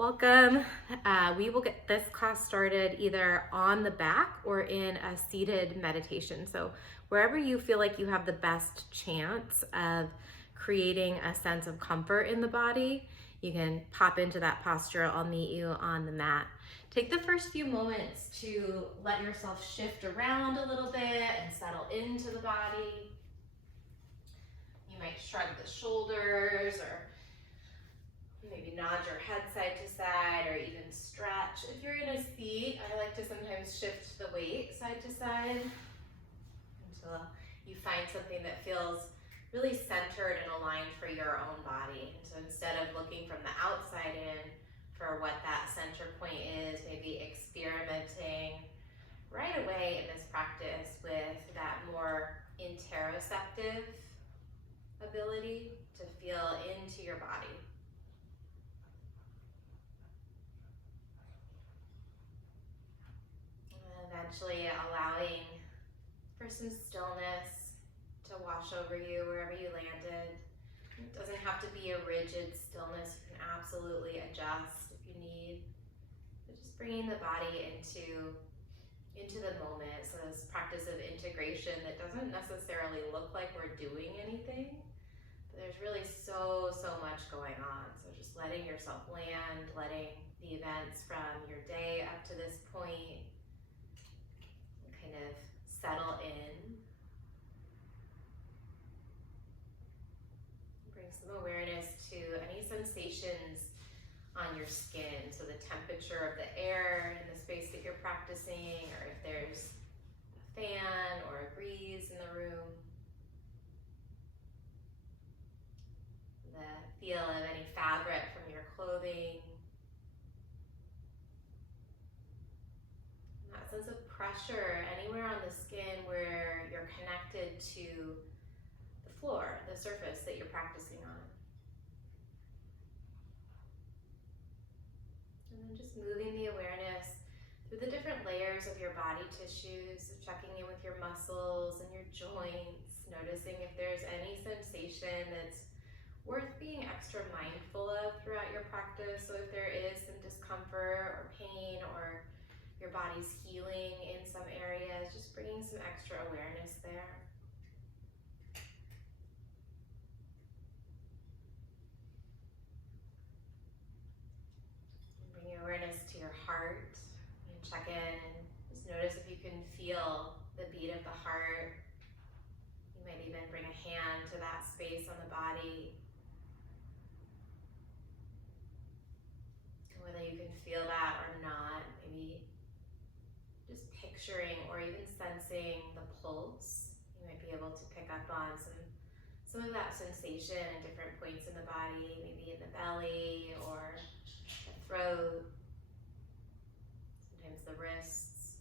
Welcome. We will get this class started either on the back or in a seated meditation. So wherever you feel like you have the best chance of creating a sense of comfort in the body, you can pop into that posture. I'll meet you on the mat. Take the first few moments to let yourself shift around a little bit and settle into the body. You might shrug the shoulders or maybe nod your head side to side or even stretch. If you're in a seat, I like to sometimes shift the weight side to side until you find something that feels really centered and aligned for your own body. And so instead of looking from the outside in for what that center point is, maybe experimenting right away in this practice with that more interoceptive ability to feel into your body. Eventually allowing for some stillness to wash over you wherever you landed. It doesn't have to be a rigid stillness. You can absolutely adjust if you need. But just bringing the body into the moment. So this practice of integration that doesn't necessarily look like we're doing anything, but there's really so much going on. So just letting yourself land, letting the events from your day up to this point kind of settle in. Bring some awareness to any sensations on your skin. So the temperature of the air in the space that you're practicing, or if there's a fan or a breeze in the room. The feel of any fabric from your clothing. That sense of pressure anywhere on the skin where you're connected to the floor, the surface that you're practicing on. And then just moving the awareness through the different layers of your body tissues, checking in with your muscles and your joints, noticing if there's any sensation that's worth being extra mindful of throughout your practice. So if there is some discomfort or pain, or your body's healing in some areas, just bringing some extra awareness there. Bring your awareness to your heart and check in and just notice if you can feel the beat of the heart. You might even bring a hand to that space on the body. Whether you can feel that or not, maybe just picturing or even sensing the pulse. You might be able to pick up on some of that sensation at different points in the body, maybe in the belly or the throat, sometimes the wrists.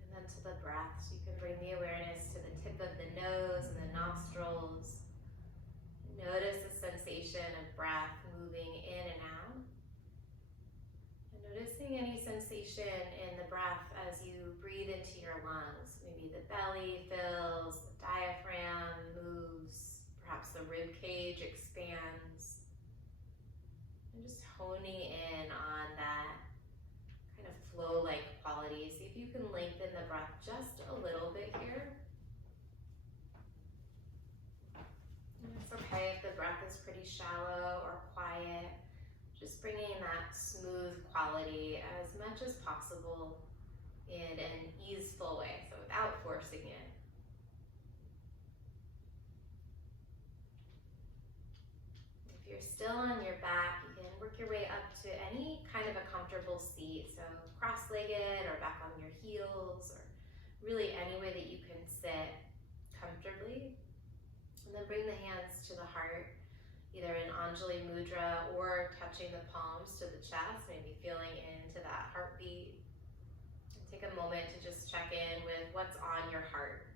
And then to the breath, so you can bring the awareness to the tip of the nose and the nostrils. Notice the sensation of breath moving in and out. And noticing any sensation in the breath as you breathe into your lungs. Maybe the belly fills, the diaphragm moves, perhaps the rib cage expands. And just honing in on that kind of flow-like quality. See if you can lengthen the breath just a little bit here. And it's okay if the breath is pretty shallow or quiet. Just bringing that smooth quality as much as possible in an easeful way, so without forcing it. If you're still on your back, you can work your way up to any kind of a comfortable seat, so cross-legged or back on your heels, or really any way that you can sit comfortably. And then bring the hands to the heart, either in Anjali Mudra or touching the palms to the chest, maybe feeling into that heartbeat. And take a moment to just check in with what's on your heart.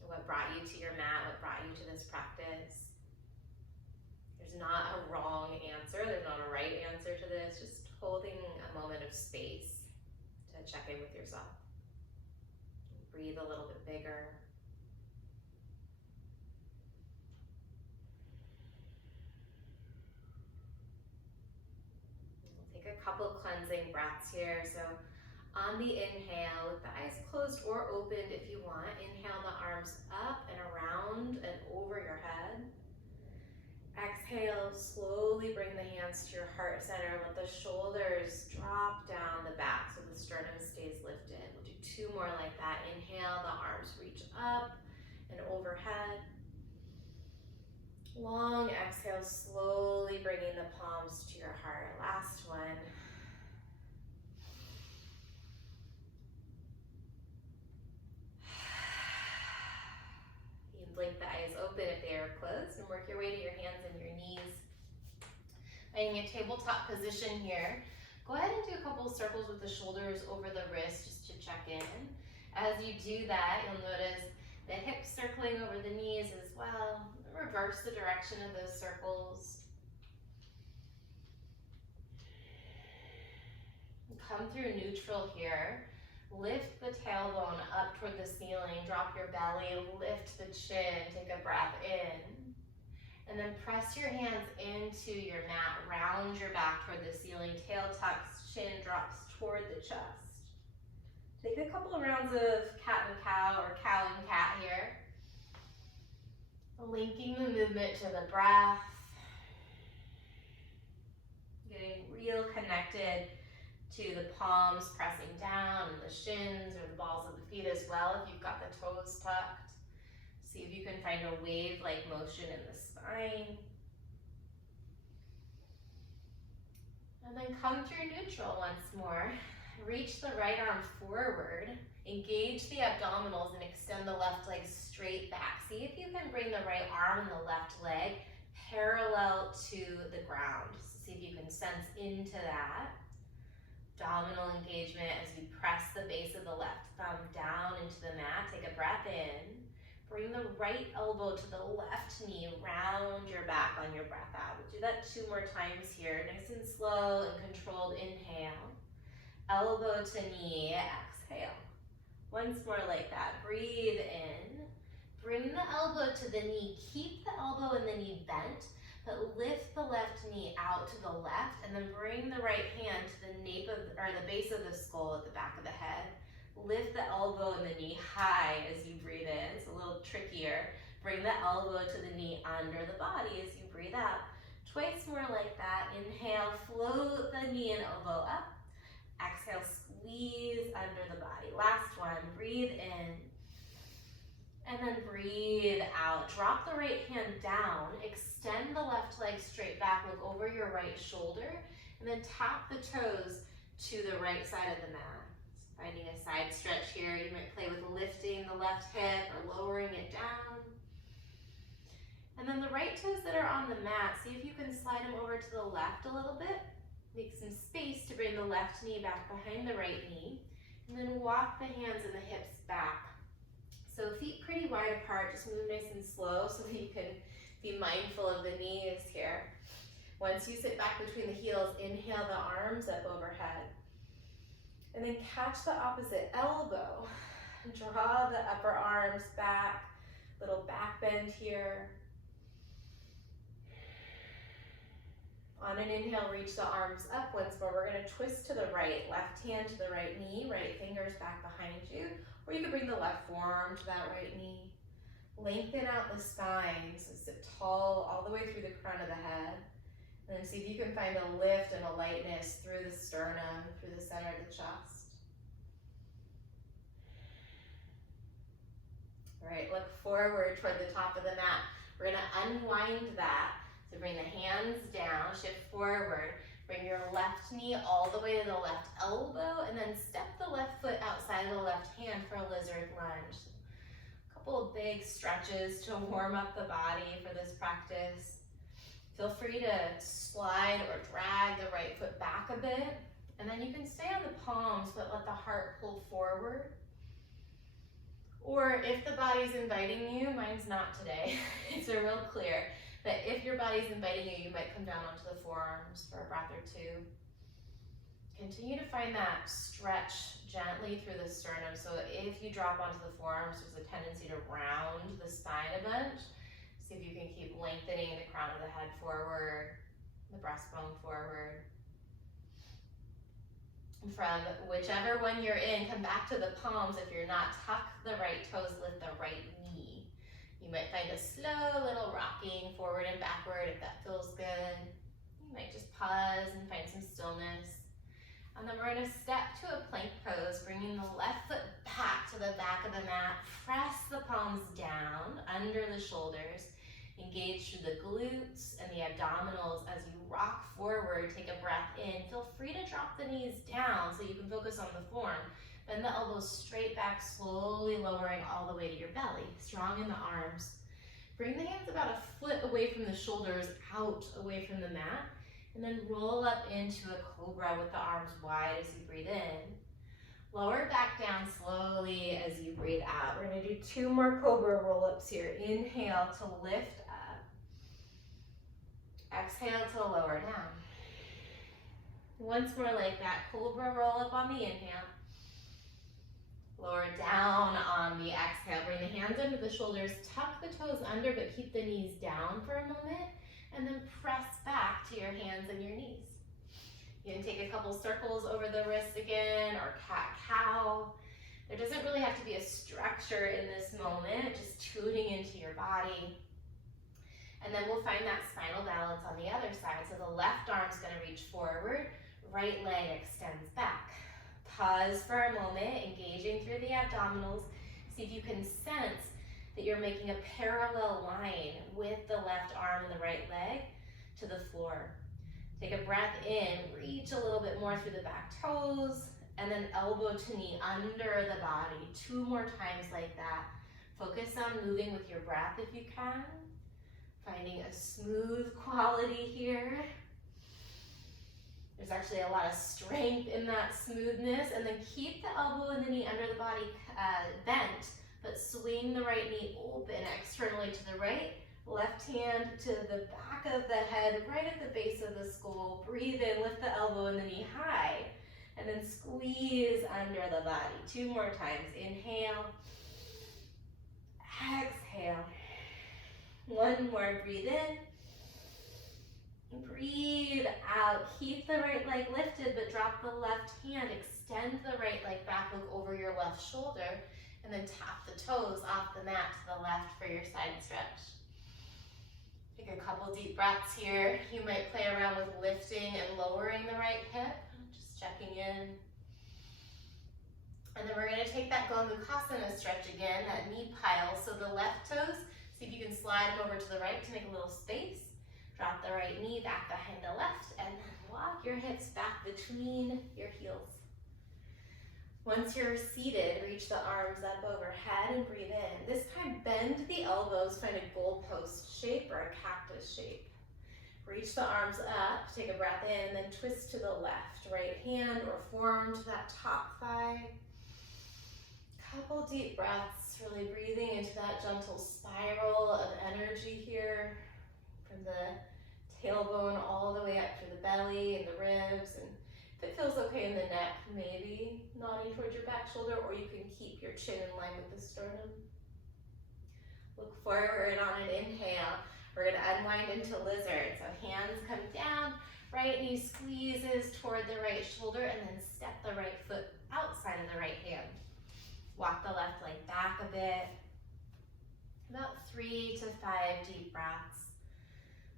What brought you to your mat, what brought you to this practice. There's not a wrong answer, there's not a right answer to this, just holding a moment of space to check in with yourself. breathe a little bit bigger. We'll take a couple cleansing breaths here. So on the inhale, with the eyes closed or opened if you want, inhale the arms up and around and over your head. Exhale, slowly bring the hands to your heart center. Let the shoulders drop down the back so the sternum stays lifted. We'll do 2 more like that. Inhale, the arms reach up and overhead. Long exhale, slowly bringing the palms to your heart. Last one. You can blink the eyes open if they are closed and work your way to your hands and your knees. Finding a tabletop position here. Go ahead and do a couple circles with the shoulders over the wrist just to check in. As you do that, you'll notice the hips circling over the knees as well. Reverse the direction of those circles. Come through neutral here. Lift the tailbone up toward the ceiling. Drop your belly, lift the chin, take a breath in. And then press your hands into your mat. Round your back toward the ceiling. Tail tucks, chin drops toward the chest. Take a couple of rounds of cat and cow or cow and cat here. Linking the movement to the breath. Getting real connected to the palms pressing down and the shins or the balls of the feet as well if you've got the toes tucked. See if you can find a wave-like motion in the spine. And then come through neutral once more. Reach the right arm forward. Engage the abdominals and extend the left leg straight back. See if you can bring the right arm and the left leg parallel to the ground. See if you can sense into that. Abdominal engagement as you press the base of the left thumb down into the mat. Take a breath in. Bring the right elbow to the left knee. Round your back on your breath out. We'll do that 2 more times here. Nice and slow and controlled inhale. Elbow to knee, exhale. Once more like that. Breathe in. Bring the elbow to the knee. Keep the elbow and the knee bent, but lift the left knee out to the left and then bring the right hand to the nape of, or the base of the skull at the back of the head. Lift the elbow and the knee high as you breathe in. It's a little trickier. Bring the elbow to the knee under the body as you breathe out. Twice more like that. Inhale, float the knee and elbow up. Exhale, squeeze under the body. Last one, breathe in. And then breathe out. Drop the right hand down. Extend the left leg straight back. Look over your right shoulder. And then tap the toes to the right side of the mat. Finding a side stretch here. You might play with lifting the left hip or lowering it down. And then the right toes that are on the mat, see if you can slide them over to the left a little bit. Make some space to bring the left knee back behind the right knee. And then walk the hands and the hips back. So feet pretty wide apart, just move nice and slow so that you can be mindful of the knees here. Once you sit back between the heels, inhale the arms up overhead. And then catch the opposite elbow. Draw the upper arms back, little back bend here. On an inhale, reach the arms up once more. We're going to twist to the right, left hand to the right knee, right fingers back behind you, or you can bring the left forearm to that right knee. Lengthen out the spine, so sit tall all the way through the crown of the head. And then see if you can find a lift and a lightness through the sternum, through the center of the chest. All right, look forward toward the top of the mat. We're going to unwind that. So bring the hands down, shift forward, bring your left knee all the way to the left elbow, and then step the left foot outside of the left hand for a lizard lunge. A couple of big stretches to warm up the body for this practice. Feel free to slide or drag the right foot back a bit, and then you can stay on the palms, but let the heart pull forward. Or if the body's inviting you, mine's not today, it's a real clear. But if your body's inviting you, you might come down onto the forearms for a breath or 2. Continue to find that stretch gently through the sternum. So if you drop onto the forearms, there's a tendency to round the spine a bunch. See if you can keep lengthening the crown of the head forward, the breastbone forward. From whichever one you're in, come back to the palms. If you're not, tuck the right toes, lift the right knee. You might find a slow little rocking forward and backward if that feels good. You might just pause and find some stillness. And then we're going to step to a plank pose, bringing the left foot back to the back of the mat. Press the palms down under the shoulders. Engage through the glutes and the abdominals as you rock forward. Take a breath in. Feel free to drop the knees down so you can focus on the form. Bend the elbows straight back, slowly lowering all the way to your belly. Strong in the arms. Bring the hands about a foot away from the shoulders, out away from the mat. And then roll up into a cobra with the arms wide as you breathe in. Lower back down slowly as you breathe out. We're going to do 2 more cobra roll-ups here. Inhale to lift up. Exhale to lower down. Once more like that. Cobra roll-up on the inhale. Lower down on the exhale. Bring the hands under the shoulders. Tuck the toes under, but keep the knees down for a moment. And then press back to your hands and your knees. You can take a couple circles over the wrists again, or cat-cow. There doesn't really have to be a structure in this moment, just tuning into your body. And then we'll find that spinal balance on the other side. So the left arm's gonna reach forward, right leg extends back. Pause for a moment, engaging through the abdominals. See if you can sense that you're making a parallel line with the left arm and the right leg to the floor. Take a breath in, reach a little bit more through the back toes, and then elbow to knee under the body. 2 more times like that. Focus on moving with your breath if you can. Finding a smooth quality here. There's actually a lot of strength in that smoothness. And then keep the elbow and the knee under the body bent, but swing the right knee open externally to the right. Left hand to the back of the head, right at the base of the skull. Breathe in, lift the elbow and the knee high. And then squeeze under the body. 2 more times. Inhale. Exhale. 1 more. Breathe in. Breathe out. Keep the right leg lifted, but drop the left hand. Extend the right leg back, look over your left shoulder, and then tap the toes off the mat to the left for your side stretch. Take a couple deep breaths here. You might play around with lifting and lowering the right hip, just checking in. And then we're going to take that Gomukhasana stretch again, that knee pile. So the left toes, see if you can slide them over to the right to make a little space. Drop the right knee back behind the left, and then walk your hips back between your heels. Once you're seated, reach the arms up overhead and breathe in. This time, bend the elbows, find a goalpost shape or a cactus shape. Reach the arms up, take a breath in, and then twist to the left. Right hand or forearm to that top thigh. Couple deep breaths, really breathing into that gentle spiral of energy here. From the tailbone all the way up to the belly and the ribs. And if it feels okay in the neck, maybe nodding towards your back shoulder, or you can keep your chin in line with the sternum. Look forward on an inhale. We're going to unwind into lizard. So hands come down, right knee squeezes toward the right shoulder, and then step the right foot outside of the right hand. Walk the left leg back a bit. About 3 to 5 deep breaths.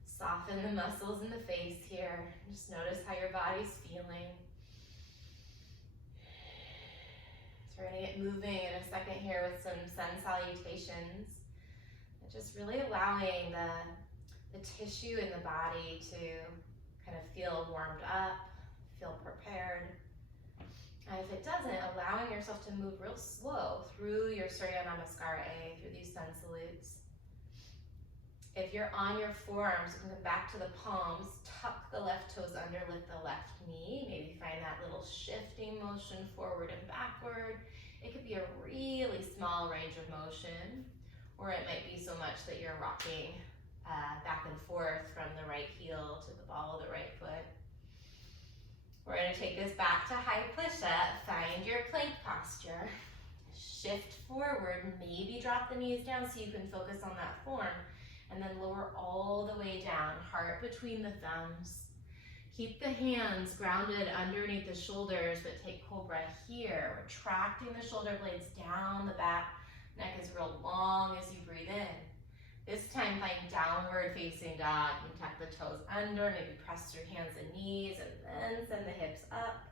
Soften the muscles in the face here. Just notice how your body's feeling. So we're going to get moving in a second here with some sun salutations. Just really allowing the tissue in the body to kind of feel warmed up, feel prepared. And if it doesn't, allowing yourself to move real slow through your Surya Namaskara A, through these sun salutes. If you're on your forearms, you can come back to the palms, tuck the left toes under, lift the left knee. Maybe find that little shifting motion forward and backward. It could be a really small range of motion, or it might be so much that you're rocking back and forth from the right heel to the ball of the right foot. We're going to take this back to high push-up. Find your plank posture. Shift forward, maybe drop the knees down so you can focus on that form, and then lower all the way down, heart between the thumbs. Keep the hands grounded underneath the shoulders, but take cobra here. Retracting the shoulder blades down the back. Neck is real long as you breathe in. This time, find downward facing dog. You can tuck the toes under, maybe press your hands and knees, and then send the hips up.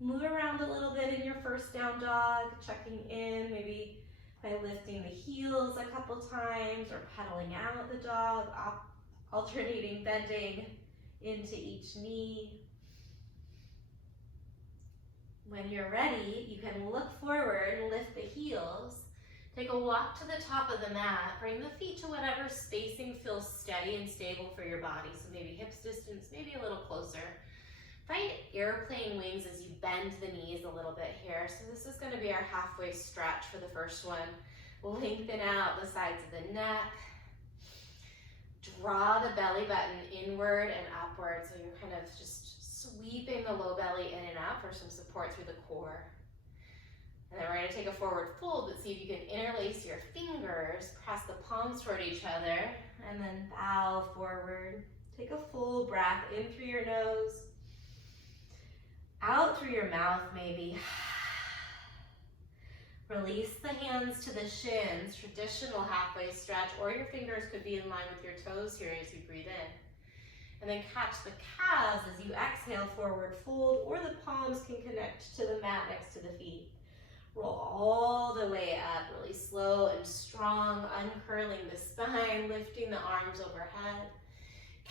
Move around a little bit in your first down dog, checking in, maybe by lifting the heels a couple times or pedaling out the dog, alternating bending into each knee. When you're ready, you can look forward and lift the heels. Take a walk to the top of the mat. Bring the feet to whatever spacing feels steady and stable for your body. So maybe hips distance, maybe a little closer. Find airplane wings as you bend the knees a little bit here. So this is going to be our halfway stretch for the first one. Lengthen out the sides of the neck. Draw the belly button inward and upward. So you're kind of just sweeping the low belly in and up for some support through the core. And then we're going to take a forward fold, but see if you can interlace your fingers, press the palms toward each other, and then bow forward. Take a full breath in through your nose, out through your mouth maybe. Release the hands to the shins, traditional halfway stretch, or your fingers could be in line with your toes here as you breathe in. And then catch the calves as you exhale, forward fold, or the palms can connect to the mat next to the feet. Roll all the way up, really slow and strong, uncurling the spine, lifting the arms overhead.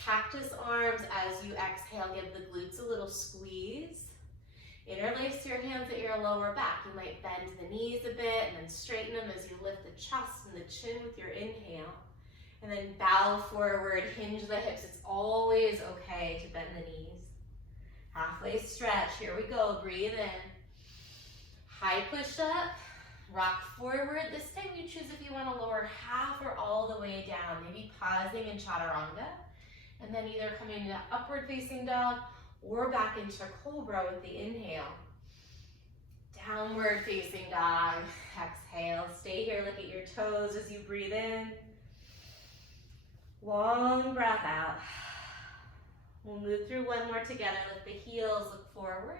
Cactus arms as you exhale, give the glutes a little squeeze. Interlace your hands at your lower back. You might bend the knees a bit and then straighten them as you lift the chest and the chin with your inhale. And then bow forward, hinge the hips. It's always okay to bend the knees. Halfway stretch, here we go, breathe in. High push up, rock forward. This time you choose if you want to lower half or all the way down, maybe pausing in chaturanga, and then either coming to upward facing dog or back into cobra with the inhale. Downward facing dog, exhale. Stay here, look at your toes as you breathe in. Long breath out. We'll move through one more together. Lift the heels, look forward.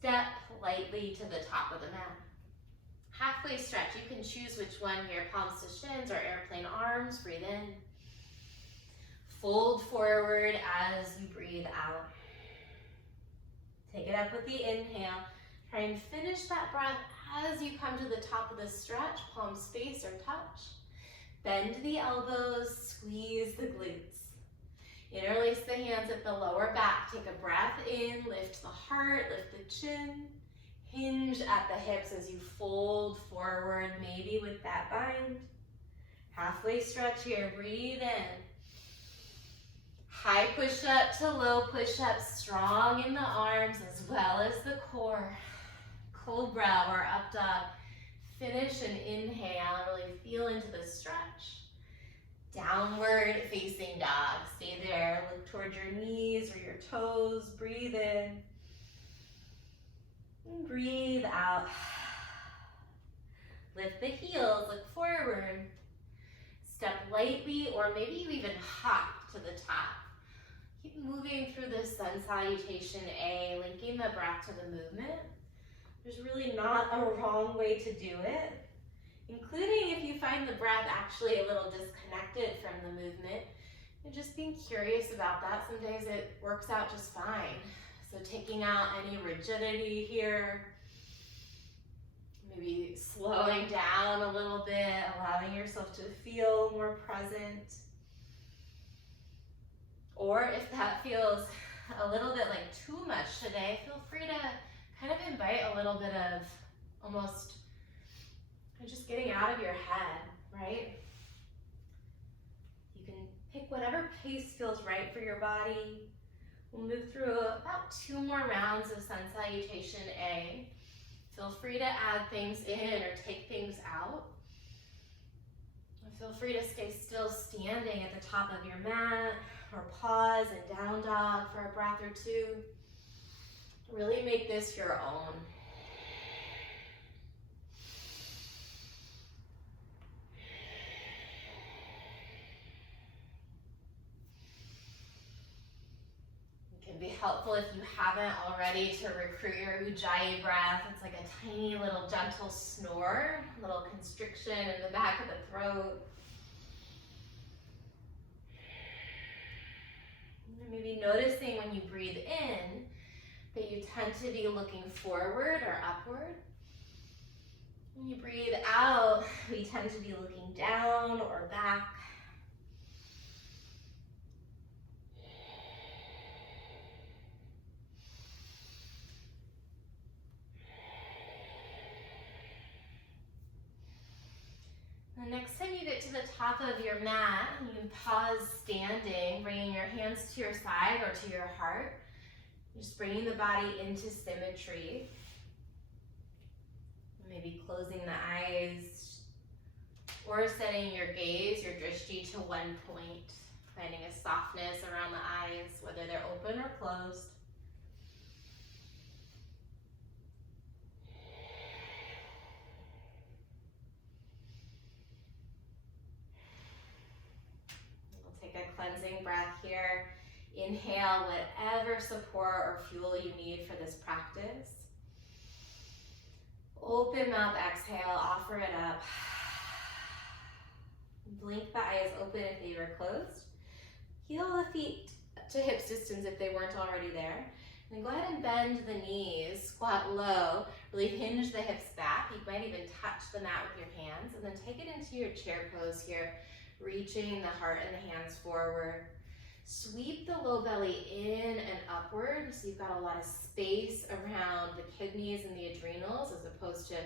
Step lightly to the top of the mat. Halfway stretch, you can choose which one here, palms to shins or airplane arms. Breathe in. Fold forward as you breathe out. Take it up with the inhale. Try and finish that breath as you come to the top of the stretch, palms face or touch. Bend the elbows, squeeze the glutes. Interlace the hands at the lower back. Take a breath in, lift the heart, lift the chin. Hinge at the hips as you fold forward, maybe with that bind. Halfway stretch here, breathe in. High push up to low push up, strong in the arms as well as the core. Cobra or up dog. Finish and inhale, really feel into the stretch. Downward facing dog, stay there, look towards your knees or your toes, breathe in. And breathe out. Lift the heels, look forward. Step lightly or maybe you even hop to the top. Keep moving through this sun salutation A, linking the breath to the movement. There's really not a wrong way to do it, including if you find the breath actually a little disconnected from the movement. And just being curious about that, sometimes it works out just fine. So taking out any rigidity here, maybe slowing down a little bit, allowing yourself to feel more present. Or if that feels a little bit like too much today, feel free to kind of invite a little bit of almost just getting out of your head, right? You can pick whatever pace feels right for your body. We'll move through about 2 more rounds of sun salutation A. Feel free to add things in or take things out. Feel free to stay still standing at the top of your mat or pause and down dog for a breath or two. Really make this your own. It can be helpful if you haven't already to recruit your Ujjayi breath. It's like a tiny little gentle snore, a little constriction in the back of the throat. Maybe noticing when you breathe in that you tend to be looking forward or upward. When you breathe out, we tend to be looking down or back. The next time you get to the top of your mat, you can pause standing, bringing your hands to your side or to your heart. Just bringing the body into symmetry. Maybe closing the eyes or setting your gaze, your drishti, to one point. Finding a softness around the eyes, whether they're open or closed. We'll take a cleansing breath here. Inhale whatever support or fuel you need for this practice. Open mouth, exhale, offer it up. Blink the eyes open if they were closed. Heel the feet to hips distance if they weren't already there. And then go ahead and bend the knees, squat low, really hinge the hips back. You might even touch the mat with your hands, and then take it into your chair pose here, reaching the heart and the hands forward. Sweep the low belly in and upward, so you've got a lot of space around the kidneys and the adrenals, as opposed to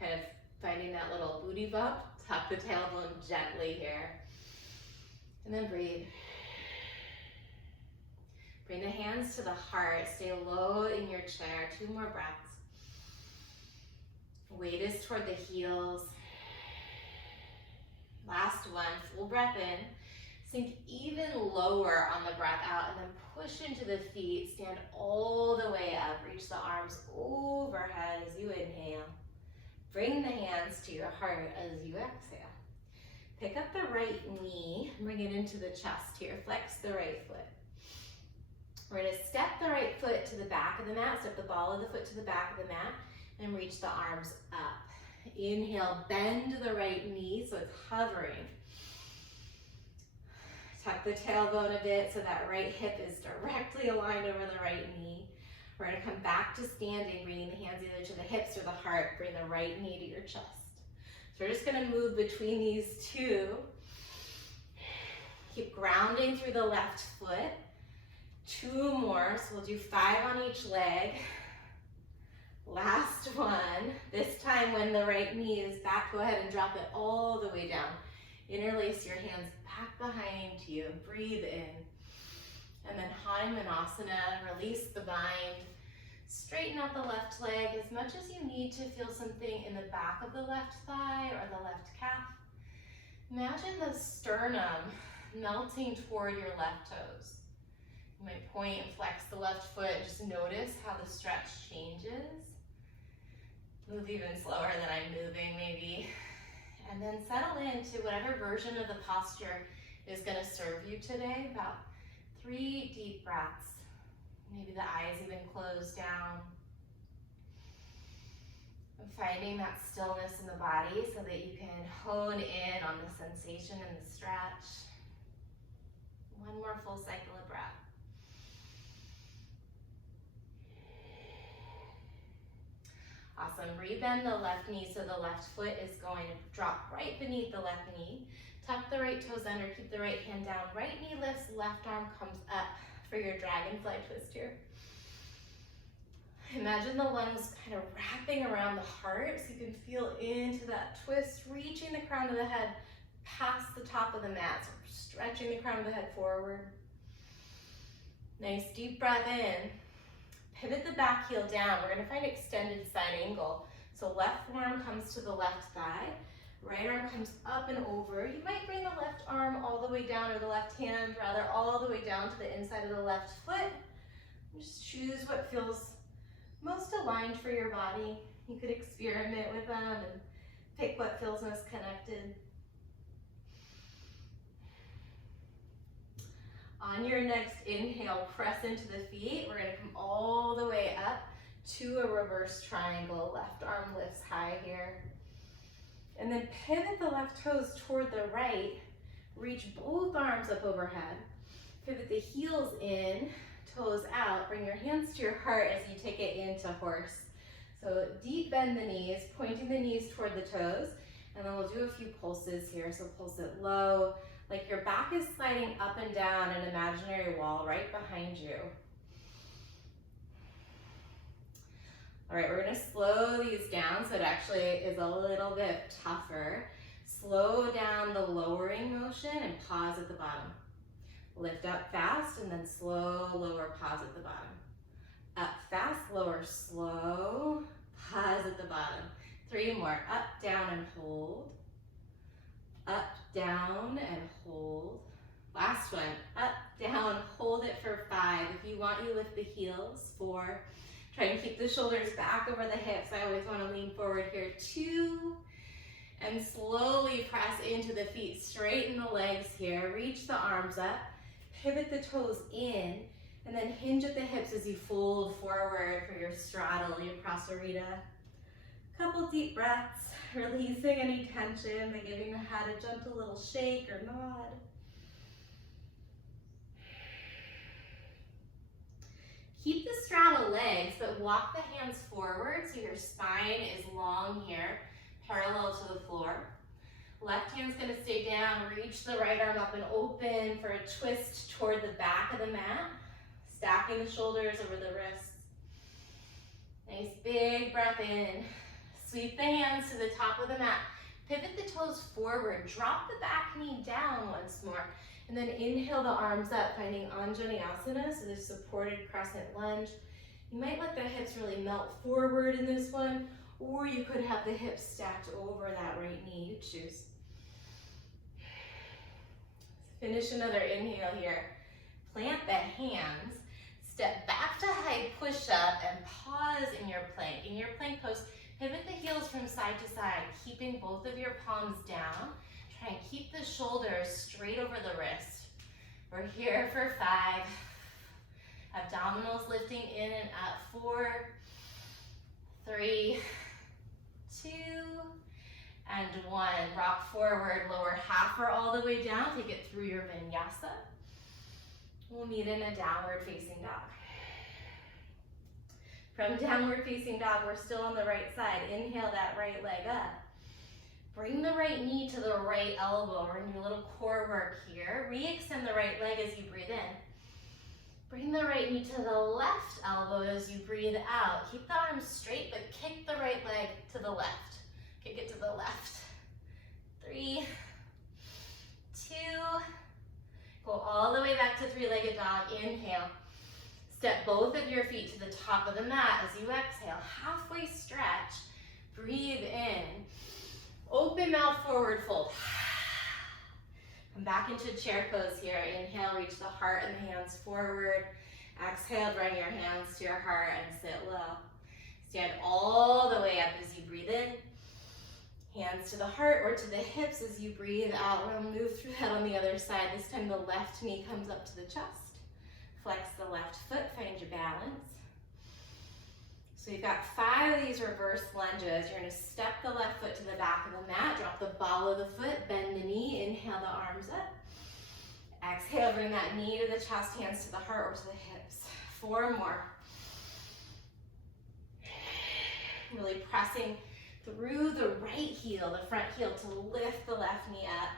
kind of finding that little booty bump. Tuck the tailbone gently here. And then breathe. Bring the hands to the heart. Stay low in your chair. 2 more breaths. Weight is toward the heels. Last one. Full breath in. Sink even lower on the breath out, and then push into the feet. Stand all the way up. Reach the arms overhead as you inhale. Bring the hands to your heart as you exhale. Pick up the right knee, bring it into the chest here. Flex the right foot. We're gonna step the right foot to the back of the mat, step the ball of the foot to the back of the mat, and reach the arms up. Inhale, bend the right knee so it's hovering. Tuck the tailbone a bit so that right hip is directly aligned over the right knee. We're gonna come back to standing, bringing the hands either to the hips or the heart. Bring the right knee to your chest. So we're just gonna move between these two. Keep grounding through the left foot. 2 more, so we'll do 5 on each leg. Last one. This time when the right knee is back, go ahead and drop it all the way down. Interlace your hands back behind you. Breathe in. And then Hanumanasana, release the bind. Straighten out the left leg as much as you need to feel something in the back of the left thigh or the left calf. Imagine the sternum melting toward your left toes. You might point and flex the left foot. Just notice how the stretch changes. Move even slower than I'm moving maybe. And then settle into whatever version of the posture is gonna serve you today. About 3 deep breaths. Maybe the eyes even close down. And finding that stillness in the body so that you can hone in on the sensation and the stretch. 1 more full cycle of breath. Awesome. Rebend the left knee so the left foot is going to drop right beneath the left knee. Tuck the right toes under, keep the right hand down. Right knee lifts, left arm comes up for your dragonfly twist here. Imagine the lungs kind of wrapping around the heart so you can feel into that twist, reaching the crown of the head past the top of the mat, so stretching the crown of the head forward. Nice deep breath in. Pivot the back heel down. We're gonna find extended side angle. So left forearm comes to the left thigh, right arm comes up and over. You might bring the left arm all the way down, or the left hand rather, all the way down to the inside of the left foot. Just choose what feels most aligned for your body. You could experiment with them and pick what feels most connected. On your next inhale, press into the feet. We're gonna come all the way up to a reverse triangle. Left arm lifts high here. And then pivot the left toes toward the right. Reach both arms up overhead. Pivot the heels in, toes out. Bring your hands to your heart as you take it into horse. So deep bend the knees, pointing the knees toward the toes. And then we'll do a few pulses here. So pulse it low, like your back is sliding up and down an imaginary wall right behind you. All right, we're gonna slow these down so it actually is a little bit tougher. Slow down the lowering motion and pause at the bottom. Lift up fast and then slow, lower, pause at the bottom. Up fast, lower, slow, pause at the bottom. 3 more, up, down, and hold. Up, down, and hold. Last one, up, down, hold it for 5. If you want, you lift the heels. 4. Try and keep the shoulders back over the hips. I always want to lean forward here. 2. And slowly press into the feet. Straighten the legs here. Reach the arms up. Pivot the toes in. And then hinge at the hips as you fold forward for your straddle, your prasarita. Couple deep breaths, releasing any tension by giving the head a gentle little shake or nod. Keep the straddle legs, but walk the hands forward so your spine is long here, parallel to the floor. Left hand's gonna stay down, reach the right arm up and open for a twist toward the back of the mat, stacking the shoulders over the wrists. Nice big breath in. Sweep the hands to the top of the mat. Pivot the toes forward. Drop the back knee down once more. And then inhale the arms up, finding Anjaneyasana, so this supported crescent lunge. You might let the hips really melt forward in this one, or you could have the hips stacked over that right knee. You choose. Finish another inhale here. Plant the hands. Step back to high push-up and pause in your plank. In your plank pose, pivot the heels from side to side, keeping both of your palms down. Try and keep the shoulders straight over the wrist. We're here for 5. Abdominals lifting in and up. 4, 3, 2, and 1. Rock forward, lower half or all the way down. Take it through your vinyasa. We'll meet in a downward facing dog. From downward facing dog, we're still on the right side. Inhale that right leg up. Bring the right knee to the right elbow. We're gonna do a little core work here. Re-extend the right leg as you breathe in. Bring the right knee to the left elbow as you breathe out. Keep the arms straight, but kick the right leg to the left. Kick it to the left. 3, 2, go all the way back to 3-legged dog. Inhale. Step both of your feet to the top of the mat as you exhale. Halfway stretch. Breathe in. Open mouth forward fold. Come back into chair pose here. Inhale, reach the heart and the hands forward. Exhale, bring your hands to your heart and sit low. Stand all the way up as you breathe in. Hands to the heart or to the hips as you breathe out. We're gonna move through that on the other side. This time the left knee comes up to the chest. Flex the left foot, find your balance. So you've got 5 of these reverse lunges. You're gonna step the left foot to the back of the mat, drop the ball of the foot, bend the knee, inhale the arms up. Exhale, bring that knee to the chest, hands to the heart or to the hips. 4 more. Really pressing through the right heel, the front heel, to lift the left knee up.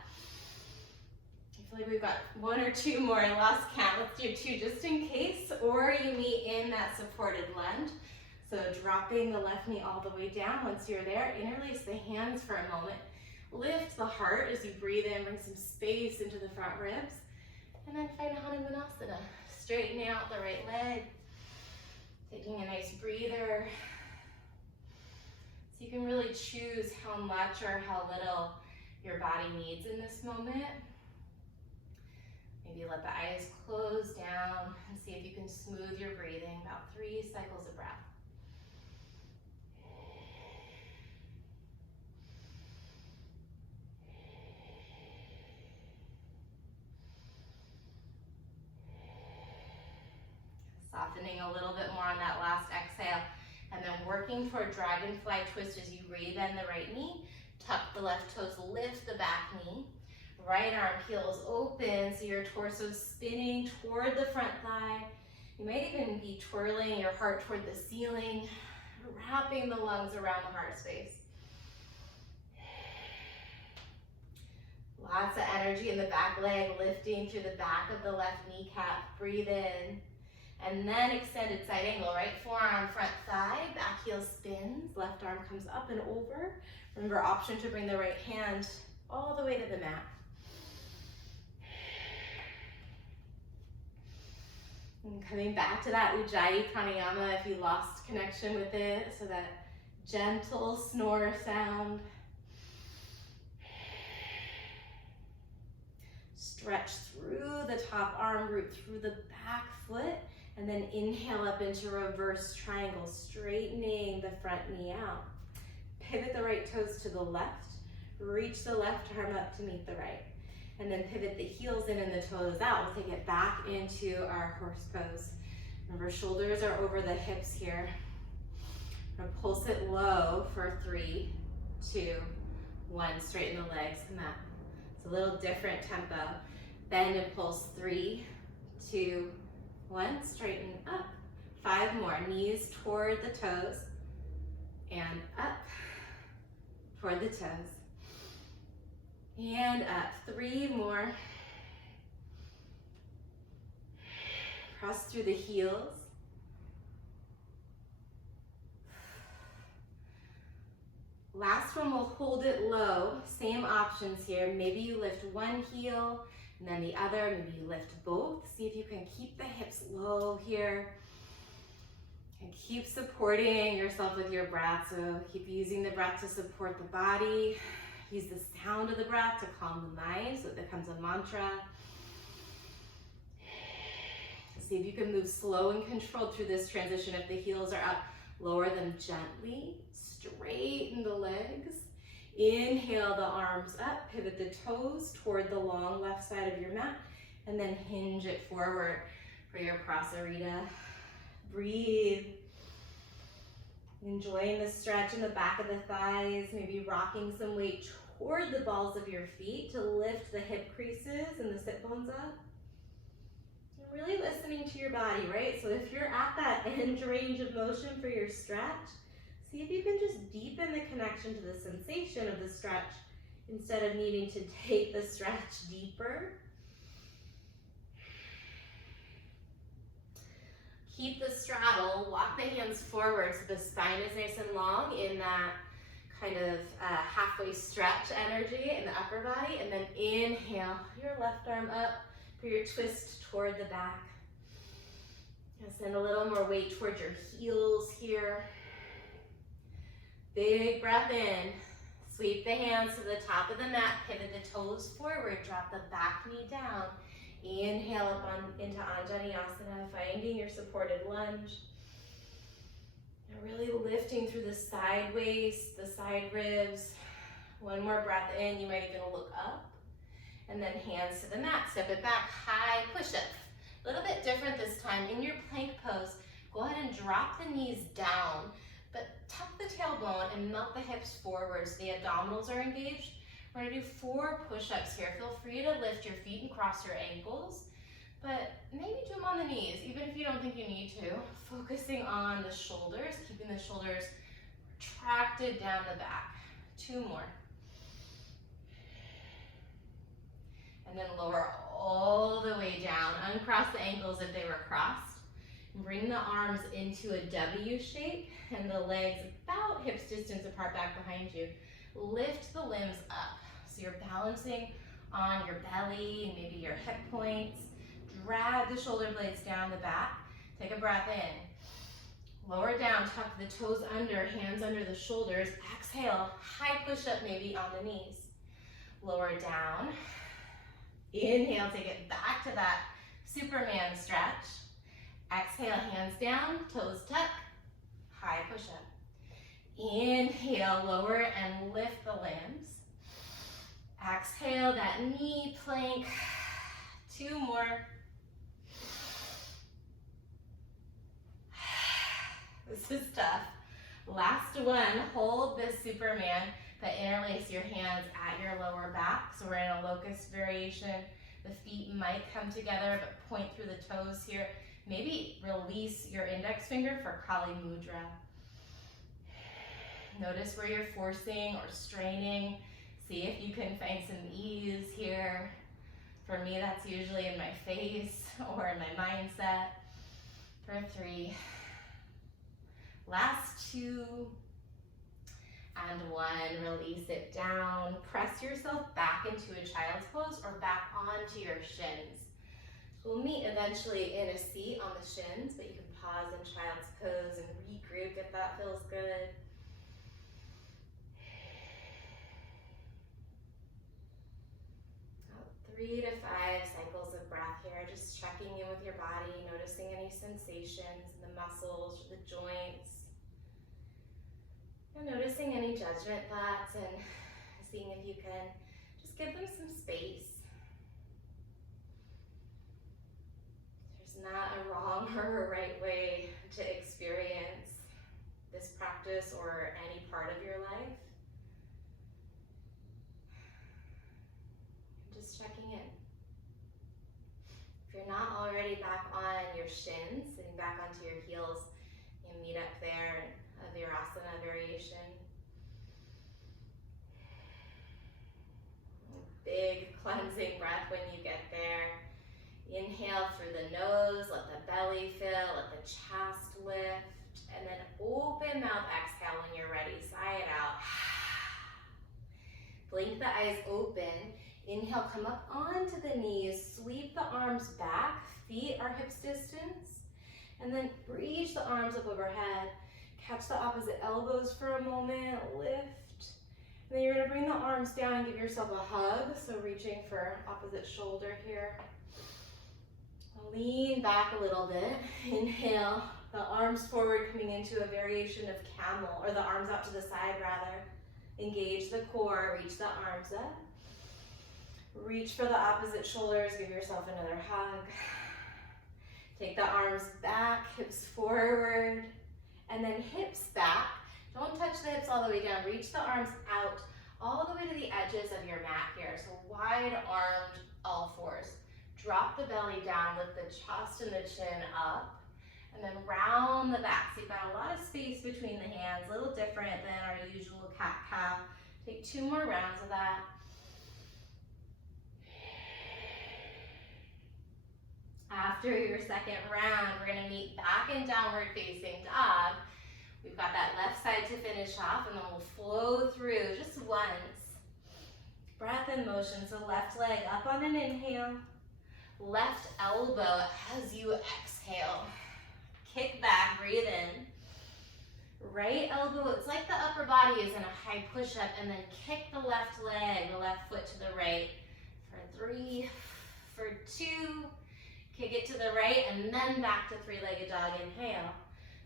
I feel like we've got 1 or 2 more. I lost count. Let's do 2 just in case, or you meet in that supported lunge. So dropping the left knee all the way down. Once you're there, interlace the hands for a moment. Lift the heart as you breathe in, bring some space into the front ribs. And then find Hanumanasana. Straightening out the right leg. Taking a nice breather. So you can really choose how much or how little your body needs in this moment. Maybe let the eyes close down and see if you can smooth your breathing. About 3 cycles of breath. softening a little bit more on that last exhale. And then working for a dragonfly twist as you re-bend the right knee, tuck the left toes, lift the back knee. Right arm peels open, so your torso is spinning toward the front thigh. You might even be twirling your heart toward the ceiling, wrapping the lungs around the heart space. Lots of energy in the back leg, lifting through the back of the left kneecap. Breathe in. And then extended side angle, right forearm, front thigh, back heel spins, left arm comes up and over. Remember, option to bring the right hand all the way to the mat. And coming back to that Ujjayi pranayama if you lost connection with it, so that gentle snore sound. Stretch through the top arm, root through the back foot, and then inhale up into reverse triangle, straightening the front knee out. Pivot the right toes to the left, reach the left arm up to meet the right, and then pivot the heels in and the toes out. We'll take it back into our horse pose. Remember, shoulders are over the hips here. I'm gonna pulse it low for 3, 2, 1. Straighten the legs, come out. It's a little different tempo. Bend and pulse, 3, 2, 1. Straighten up. 5 more. Knees toward the toes and up toward the toes. And up. 3 more. Cross through the heels. Last one, we'll hold it low. Same options here. Maybe you lift one heel and then the other. Maybe you lift both. See if you can keep the hips low here. And keep supporting yourself with your breath. So keep using the breath to support the body. Use the sound of the breath to calm the mind so it becomes a mantra. See if you can move slow and controlled through this transition. If the heels are up, lower them gently. Straighten the legs. Inhale the arms up. Pivot the toes toward the long left side of your mat. And then hinge it forward for your prasarita. Breathe. Enjoying the stretch in the back of the thighs. Maybe rocking some weight toward the balls of your feet to lift the hip creases and the sit bones up. Really listening to your body, right? So if you're at that end range of motion for your stretch, see if you can just deepen the connection to the sensation of the stretch instead of needing to take the stretch deeper. Keep the straddle, walk the hands forward so the spine is nice and long in that kind of halfway stretch energy in the upper body, and then inhale your left arm up for your twist toward the back. Send a little more weight towards your heels here. Big breath in. Sweep the hands to the top of the mat, pivot the toes forward, drop the back knee down. Inhale up into Anjaneyasana, finding your supported lunge. And really lifting through the side waist, the side ribs. One more breath in, you might even look up. And then hands to the mat, step it back, high push-up. A little bit different this time. In your plank pose, go ahead and drop the knees down, but tuck the tailbone and melt the hips forward so the abdominals are engaged. We're gonna do 4 push-ups here. Feel free to lift your feet and cross your ankles, but maybe do them on the knees, even if you don't think you need to. Focusing on the shoulders, keeping the shoulders retracted down the back. 2 more. And then lower all the way down. Uncross the ankles if they were crossed. Bring the arms into a W shape and the legs about hips distance apart back behind you. Lift the limbs up. So you're balancing on your belly and maybe your hip points. Drag the shoulder blades down the back. Take a breath in. Lower down, tuck the toes under, hands under the shoulders. Exhale, high push-up maybe on the knees. Lower down. Inhale, take it back to that Superman stretch. Exhale, hands down, toes tuck, high push-up. Inhale, lower and lift the limbs. Exhale, that knee plank. 2 more. This is tough. Last one, hold this Superman, but interlace your hands at your lower back. So we're in a locust variation. The feet might come together, but point through the toes here. Maybe release your index finger for Kali Mudra. Notice where you're forcing or straining. See if you can find some ease here. For me, that's usually in my face or in my mindset. For 3. Last 2. And 1. Release it down. Press yourself back into a child's pose or back onto your shins. We'll meet eventually in a seat on the shins, but you can pause in child's pose and regroup if that feels good. About 3 to 5 cycles of breath here, just checking in with your body, noticing any sensations in the muscles, the joints, and noticing any judgment thoughts and seeing if you can just give them some space. Not a wrong or a right way to experience this practice or any part of your life. Just checking in. If you're not already back on your shins, sitting back onto your heels, you meet up there in a Virasana variation. Big cleansing breath when you get there. Inhale through the nose, let the belly fill, let the chest lift, and then open mouth, exhale when you're ready, sigh it out. Blink the eyes open, inhale, come up onto the knees, sweep the arms back, feet are hips distance, and then reach the arms up overhead, catch the opposite elbows for a moment, lift, and then you're gonna bring the arms down and give yourself a hug, so reaching for opposite shoulder here. Lean back a little bit. Inhale, the arms forward coming into a variation of camel, or the arms out to the side rather. Engage the core, reach the arms up. Reach for the opposite shoulders, give yourself another hug. Take the arms back, hips forward, and then hips back. Don't touch the hips all the way down. Reach the arms out all the way to the edges of your mat here. So wide armed, all fours. Drop the belly down, lift the chest and the chin up, and then round the back. So you've got a lot of space between the hands, a little different than our usual cat-cow. Take 2 more rounds of that. After your second round, we're gonna meet back in downward facing dog. We've got that left side to finish off, and then we'll flow through just once. Breath in motion, so left leg up on an inhale. Left elbow as you exhale. Kick back, breathe in. Right elbow, it's like the upper body is in a high push-up, and then kick the left leg, the left foot to the right. For 3, for 2, kick it to the right, and then back to 3-legged dog, inhale.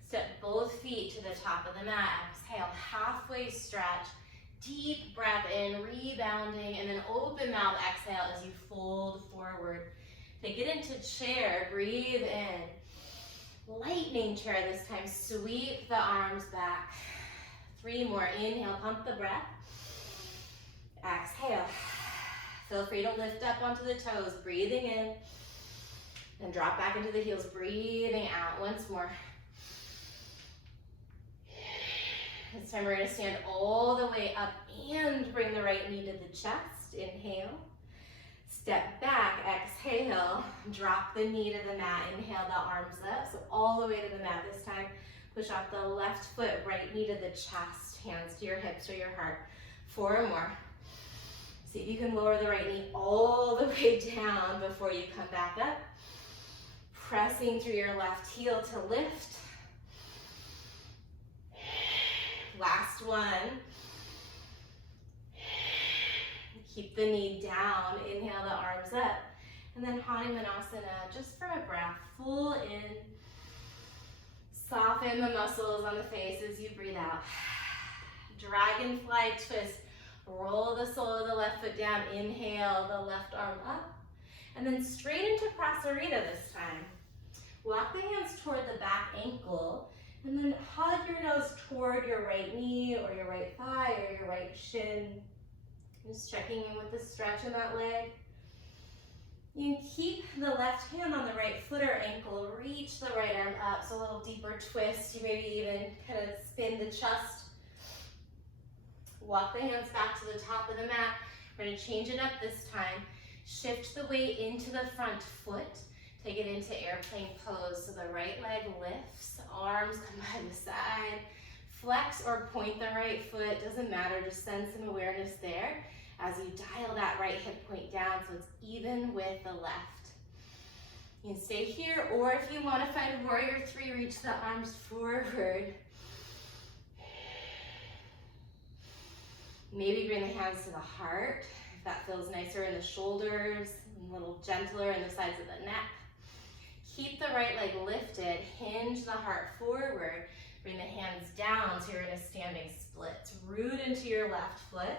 Step both feet to the top of the mat, exhale, halfway stretch. Deep breath in, rebounding, and then open mouth, exhale as you fold forward. Take it into chair, breathe in. Lightning chair this time, sweep the arms back. 3 more, inhale, pump the breath. Exhale. Feel free to lift up onto the toes, breathing in. And drop back into the heels, breathing out. Once more. This time we're gonna stand all the way up and bring the right knee to the chest. Inhale. Step back, exhale, drop the knee to the mat, inhale the arms up, so all the way to the mat this time. Push off the left foot, right knee to the chest, hands to your hips or your heart. 4 more. See if you can lower the right knee all the way down before you come back up. Pressing through your left heel to lift. Last one. Keep the knee down, inhale the arms up, and then Hanumanasana, just for a breath, full in. Soften the muscles on the face as you breathe out. Dragonfly twist, roll the sole of the left foot down, inhale the left arm up, and then straight into Prasarita this time. Walk the hands toward the back ankle, And then hug your nose toward your right knee or your right thigh or your right shin. Just checking in with the stretch in that leg. You can keep the left hand on the right foot or ankle. Reach the right arm up, so a little deeper twist. You maybe even kind of spin the chest. Walk the hands back to the top of the mat. We're going to change it up this time. Shift the weight into the front foot. Take it into airplane pose. So the right leg lifts, arms come by the side. Flex or point the right foot, doesn't matter, just send some awareness there as you dial that right hip point down so it's even with the left. You can stay here, or if you want to find warrior three, reach the arms forward. Maybe bring the hands to the heart, if that feels nicer in the shoulders, and a little gentler in the sides of the neck. Keep the right leg lifted, hinge the heart forward, bring the hands down so you're in a standing split. Root into your left foot.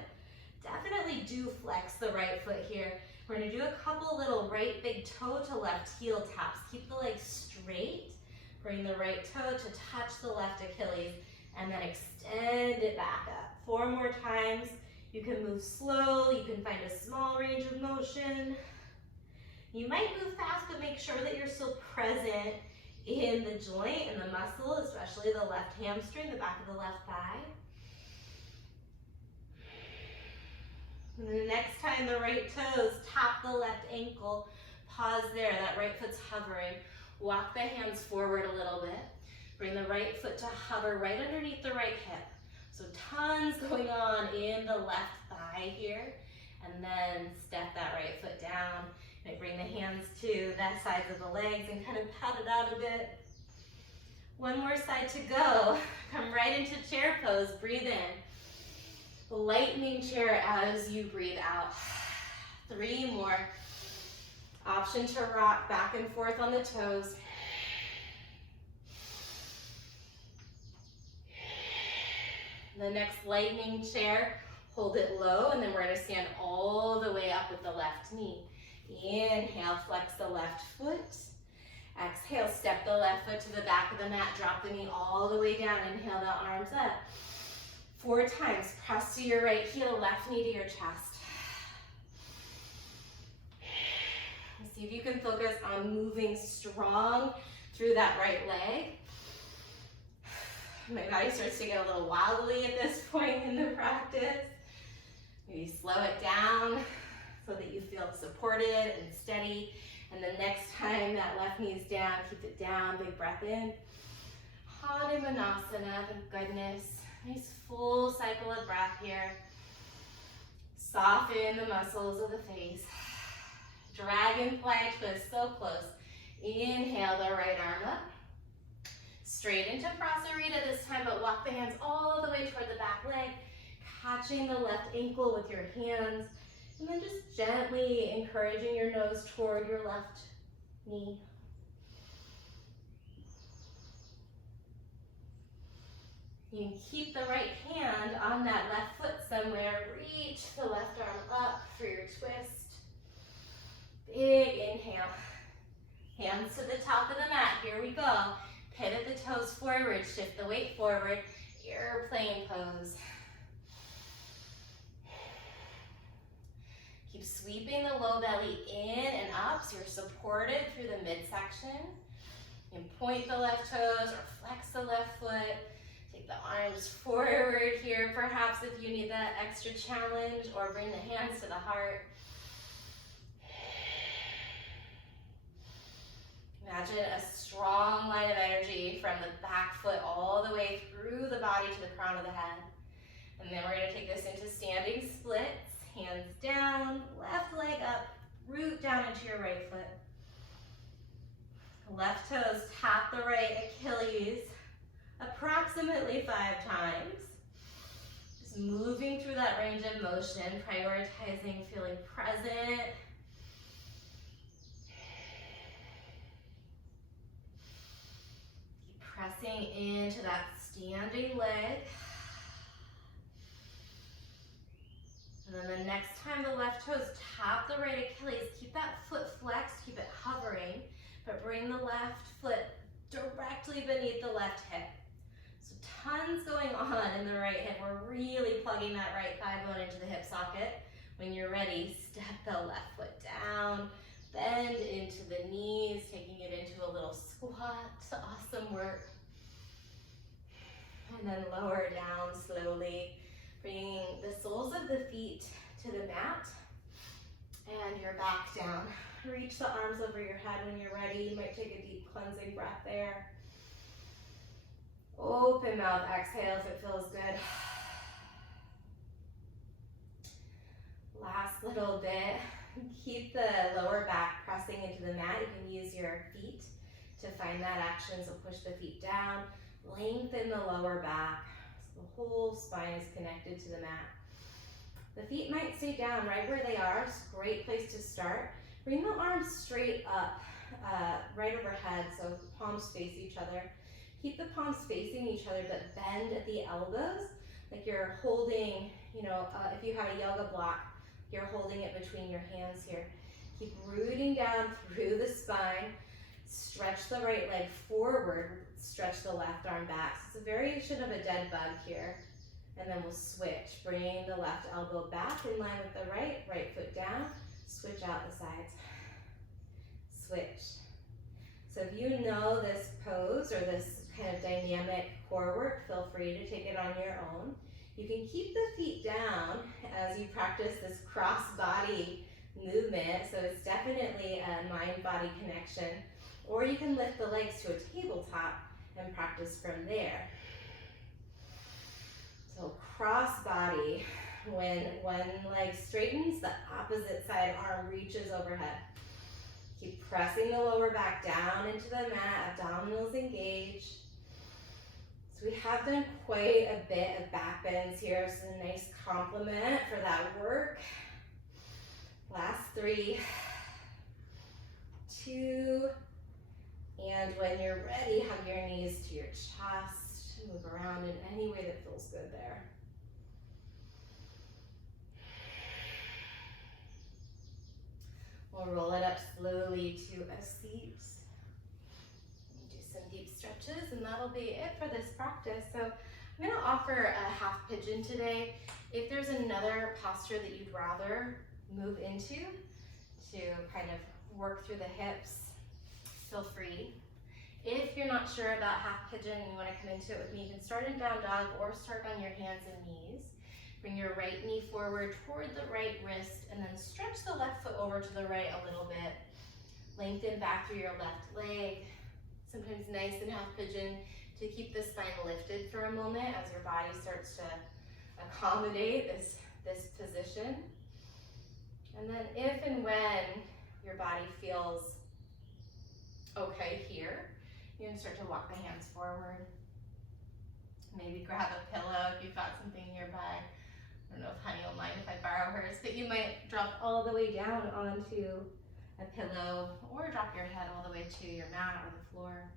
Definitely do flex the right foot here. We're gonna do a couple little right big toe to left heel taps. Keep the leg straight, bring the right toe to touch the left Achilles, and then extend it back up. 4 more times. You can move slow, you can find a small range of motion. You might move fast, but make sure that you're still present in the joint and the muscle, especially the left hamstring, the back of the left thigh. And then the next time the right toes tap the left ankle, pause there, that right foot's hovering. Walk the hands forward a little bit. Bring the right foot to hover right underneath the right hip. So tons going on in the left thigh here. And then step that right foot down. And bring the hands to the sides of the legs and kind of pat it out a bit. One more side to go. Come right into chair pose, breathe in. Lightning chair as you breathe out. 3 more. Option to rock back and forth on the toes. The next lightning chair, hold it low, and then we're going to stand all the way up with the left knee. Inhale, flex the left foot. Exhale, step the left foot to the back of the mat, drop the knee all the way down, inhale the arms up. 4 times, press to your right heel, left knee to your chest. See if you can focus on moving strong through that right leg. My body starts to get a little wobbly at this point in the practice. Maybe slow it down so that you feel supported and steady. And the next time that left knee's down, keep it down, big breath in. Hanumanasana, thank goodness. Nice full cycle of breath here. Soften the muscles of the face. Dragonfly twist, so close. Inhale the right arm up. Straight into Prasarita this time, but walk the hands all the way toward the back leg, catching the left ankle with your hands, and then just gently encouraging your nose toward your left knee. You can keep the right hand on that left foot somewhere. Reach the left arm up for your twist. Big inhale. Hands to the top of the mat. Here we go. Pivot the toes forward. Shift the weight forward. Airplane pose. Keep sweeping the low belly in and up so you're supported through the midsection. You can point the left toes or flex the left foot. Take the arms forward here, perhaps if you need that extra challenge, or bring the hands to the heart. Imagine a strong line of energy from the back foot all the way through the body to the crown of the head. And then we're going to take this into standing splits. Hands down, left leg up, root down into your right foot. Left toes tap the right Achilles approximately 5 times. Just moving through that range of motion, prioritizing feeling present. Keep pressing into that standing leg. And then the next time the left toes tap the right Achilles, keep that foot flexed, keep it hovering, but bring the left foot directly beneath the left hip. tons going on in the right hip. We're really plugging that right thigh bone into the hip socket. When you're ready, step the left foot down, bend into the knees, taking it into a little squat. Awesome work. And then lower down slowly, bringing the soles of the feet to the mat and your back down. Reach the arms over your head when you're ready. You might take a deep cleansing breath there. Open mouth, exhale if it feels good. Last little bit. Keep the lower back pressing into the mat. You can use your feet to find that action, so push the feet down. Lengthen the lower back so the whole spine is connected to the mat. The feet might stay down right where they are. It's a great place to start. Bring the arms straight up, right overhead, so palms face each other. Keep the palms facing each other, but bend at the elbows, like you're holding, if you have a yoga block, you're holding it between your hands here. Keep rooting down through the spine. Stretch the right leg forward, stretch the left arm back. So it's a variation of a dead bug here. And then we'll switch. Bring the left elbow back in line with the right, right foot down, switch out the sides. Switch. So if you know this pose or this kind of dynamic core work, feel free to take it on your own. You can keep the feet down as you practice this cross-body movement, so it's definitely a mind-body connection. Or you can lift the legs to a tabletop and practice from there. So cross-body, when one leg straightens, the opposite side arm reaches overhead. Keep pressing the lower back down into the mat, abdominals engaged. So we have done quite a bit of back bends here, so a nice complement for that work. Last 3, 2, and when you're ready, hug your knees to your chest, move around in any way that feels good there. We'll roll it up slowly to a seat. Do some deep stretches, and that'll be it for this practice. So I'm going to offer a half pigeon today. If there's another posture that you'd rather move into to kind of work through the hips, feel free. If you're not sure about half pigeon and you want to come into it with me, you can start in down dog or start on your hands and knees. Bring your right knee forward toward the right wrist, and then stretch the left foot over to the right a little bit. Lengthen back through your left leg. Sometimes nice in half pigeon to keep the spine lifted for a moment as your body starts to accommodate this position. And then if and when your body feels okay here, you can start to walk the hands forward. Maybe grab a pillow if you've got something nearby. I don't know if Honey will mind if I borrow hers, but you might drop all the way down onto a pillow or drop your head all the way to your mat or the floor.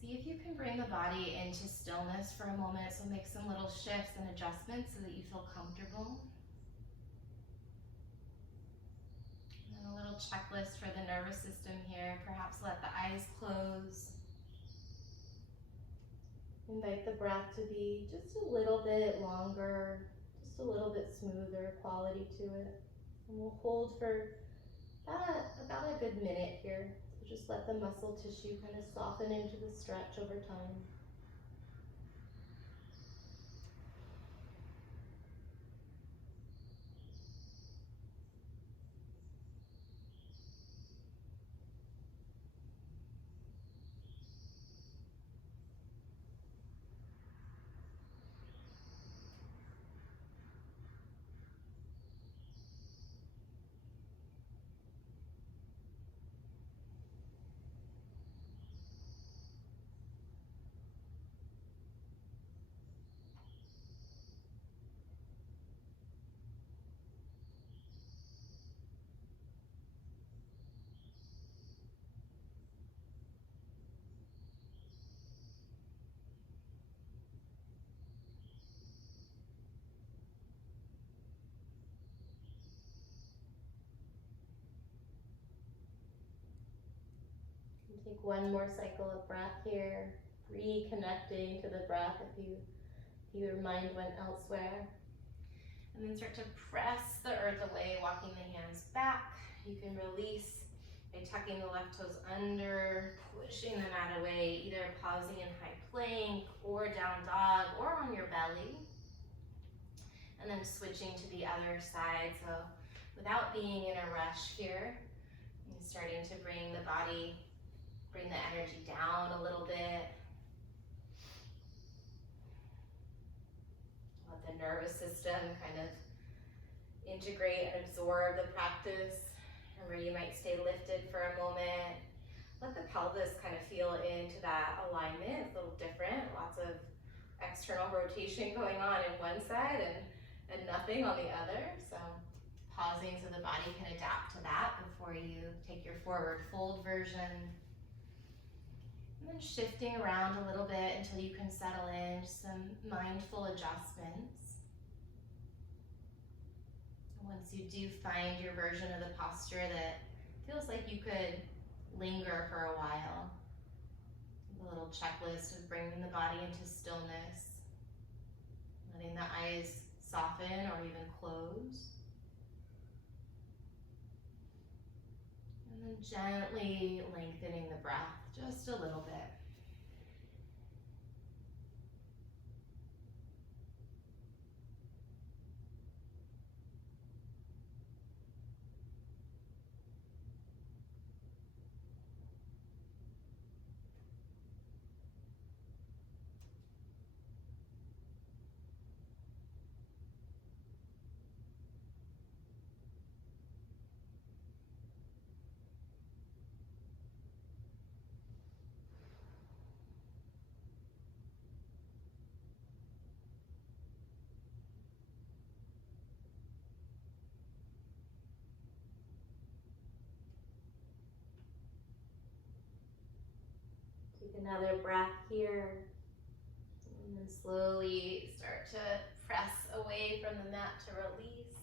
See if you can bring the body into stillness for a moment. So make some little shifts and adjustments so that you feel comfortable. And a little checklist for the nervous system here. Perhaps let the eyes close. Invite the breath to be just a little bit longer, just a little bit smoother quality to it. And we'll hold for about a good minute here. So just let the muscle tissue kind of soften into the stretch over time. Take one more cycle of breath here. reconnecting to the breath if your mind went elsewhere. And then start to press the earth away, walking the hands back. You can release by tucking the left toes under, pushing the mat away, either pausing in high plank or down dog or on your belly. And then switching to the other side. So without being in a rush here, I'm starting to bring the body, bring the energy down a little bit. Let the nervous system kind of integrate and absorb the practice. Remember, you might stay lifted for a moment. Let the pelvis kind of feel into that alignment. It's a little different. Lots of external rotation going on in one side and nothing on the other. So pausing so the body can adapt to that before you take your forward fold version. And then shifting around a little bit until you can settle in, some mindful adjustments. Once you do find your version of the posture that feels like you could linger for a while, a little checklist of bringing the body into stillness, letting the eyes soften or even close. And then gently lengthening the breath just a little bit. Take another breath here, and then slowly start to press away from the mat to release.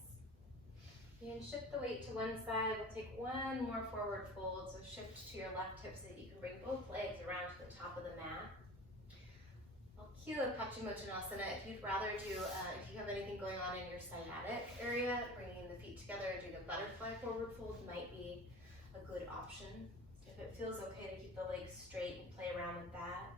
You can shift the weight to one side. We'll take one more forward fold, so shift to your left hip so that you can bring both legs around to the top of the mat. I'll cue a Paschimottanasana if you'd rather do, if you have anything going on in your sciatic area, bringing the feet together and doing a butterfly forward fold might be a good option. If it feels okay to keep the legs straight and play around with that.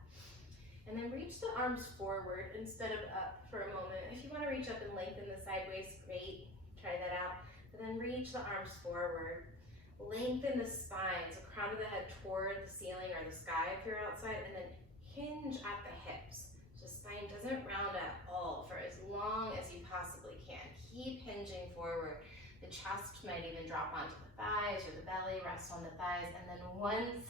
And then reach the arms forward instead of up for a moment. If you want to reach up and lengthen the sideways, great, try that out. But then reach the arms forward. Lengthen the spine, so crown of the head toward the ceiling or the sky if you're outside, and then hinge at the hips. So spine doesn't round at all for as long as you possibly can. Keep hinging forward. The chest might even drop onto the thighs or the belly, rest on the thighs, and then once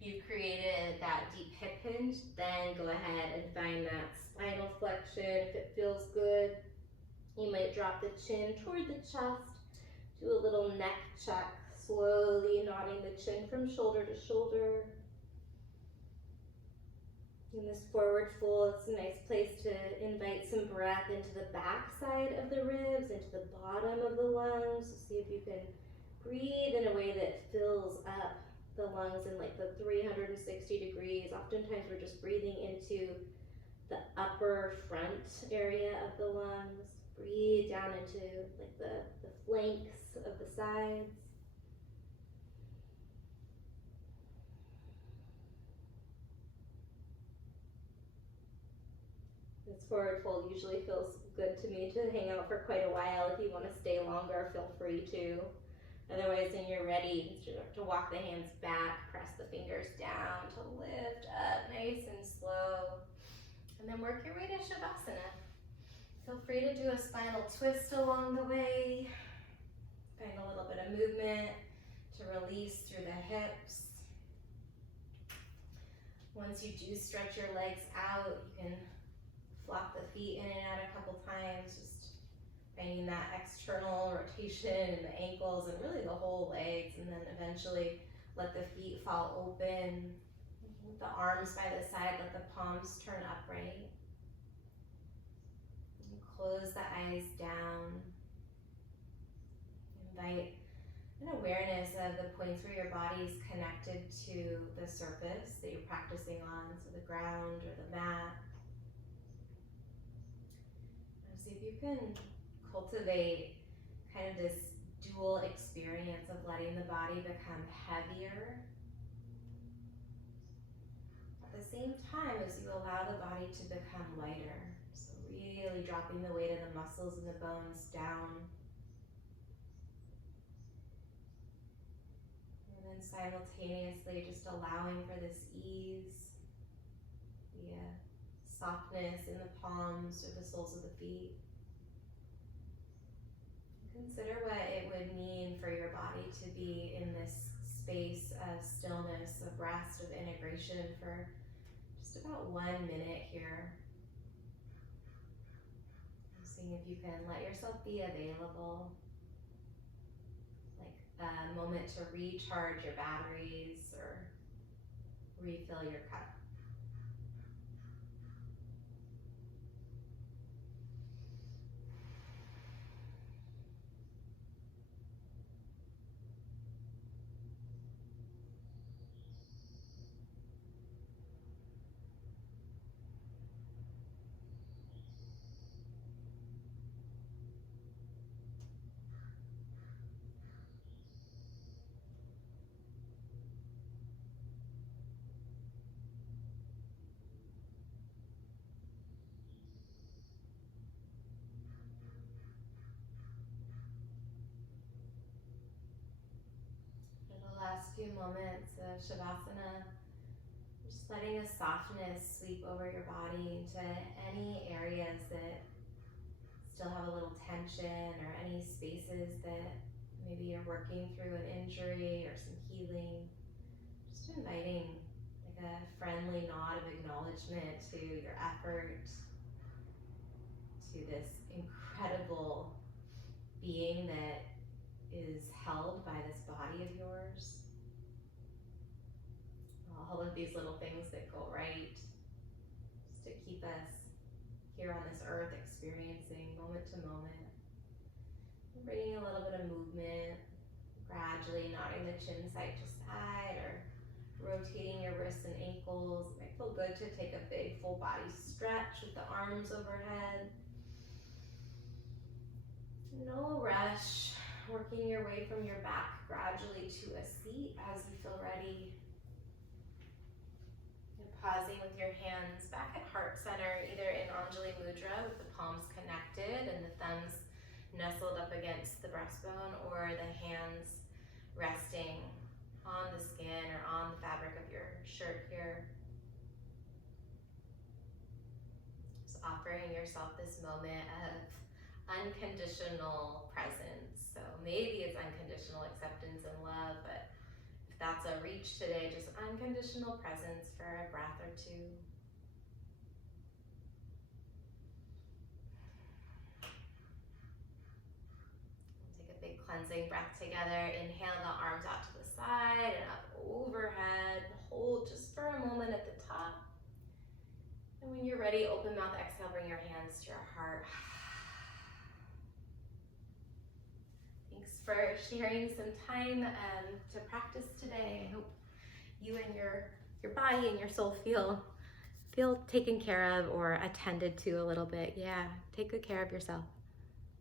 you've created that deep hip hinge, then go ahead and find that spinal flexion. If it feels good, you might drop the chin toward the chest, do a little neck check, slowly nodding the chin from shoulder to shoulder. In this forward fold, it's a nice place to invite some breath into the back side of the ribs, into the bottom of the lungs. So see if you can breathe in a way that fills up the lungs in like the 360 degrees. Oftentimes we're just breathing into the upper front area of the lungs. Breathe down into like the flanks of the sides. This forward fold usually feels good to me to hang out for quite a while. If you want to stay longer, feel free to. Otherwise, when you're ready, to walk the hands back, press the fingers down to lift up nice and slow. And then work your way to Shavasana. Feel free to do a spinal twist along the way. Find a little bit of movement to release through the hips. Once you do stretch your legs out, you can flop the feet in and out a couple times, just finding that external rotation in the ankles and really the whole legs, and then eventually let the feet fall open. With the arms by the side, let the palms turn upright. And close the eyes down. Invite an awareness of the point points where your body's connected to the surface that you're practicing on, so the ground or the mat. Now see if you can cultivate kind of this dual experience of letting the body become heavier at the same time as you allow the body to become lighter. So really dropping the weight of the muscles and the bones down. And then simultaneously just allowing for this ease, the softness in the palms or the soles of the feet. Consider what it would mean for your body to be in this space of stillness, of rest, of integration for just about 1 minute here. And seeing if you can let yourself be available, like a moment to recharge your batteries or refill your cup. Last few moments of Shavasana, just letting a softness sweep over your body into any areas that still have a little tension or any spaces that maybe you're working through an injury or some healing. Just inviting like a friendly nod of acknowledgement to your effort, to this incredible being that is held by this body of yours. All of these little things that go right, just to keep us here on this earth experiencing moment to moment. And bringing a little bit of movement, gradually nodding the chin side to side or rotating your wrists and ankles. It might feel good to take a big full body stretch with the arms overhead. No rush, working your way from your back gradually to a seat as you feel ready. And pausing with your hands back at heart center, either in Anjali Mudra with the palms connected and the thumbs nestled up against the breastbone, or the hands resting on the skin or on the fabric of your shirt here. Just offering yourself this moment of unconditional presence. So maybe it's unconditional acceptance and love, but if that's a reach today, just unconditional presence for a breath or two. Take a big cleansing breath together. Inhale the arms out to the side and up overhead. Hold just for a moment at the top. And when you're ready, open mouth, exhale, bring your hands to your heart. Thanks for sharing some time to practice today. I hope you and your body and your soul feel taken care of or attended to a little bit. Yeah, take good care of yourself.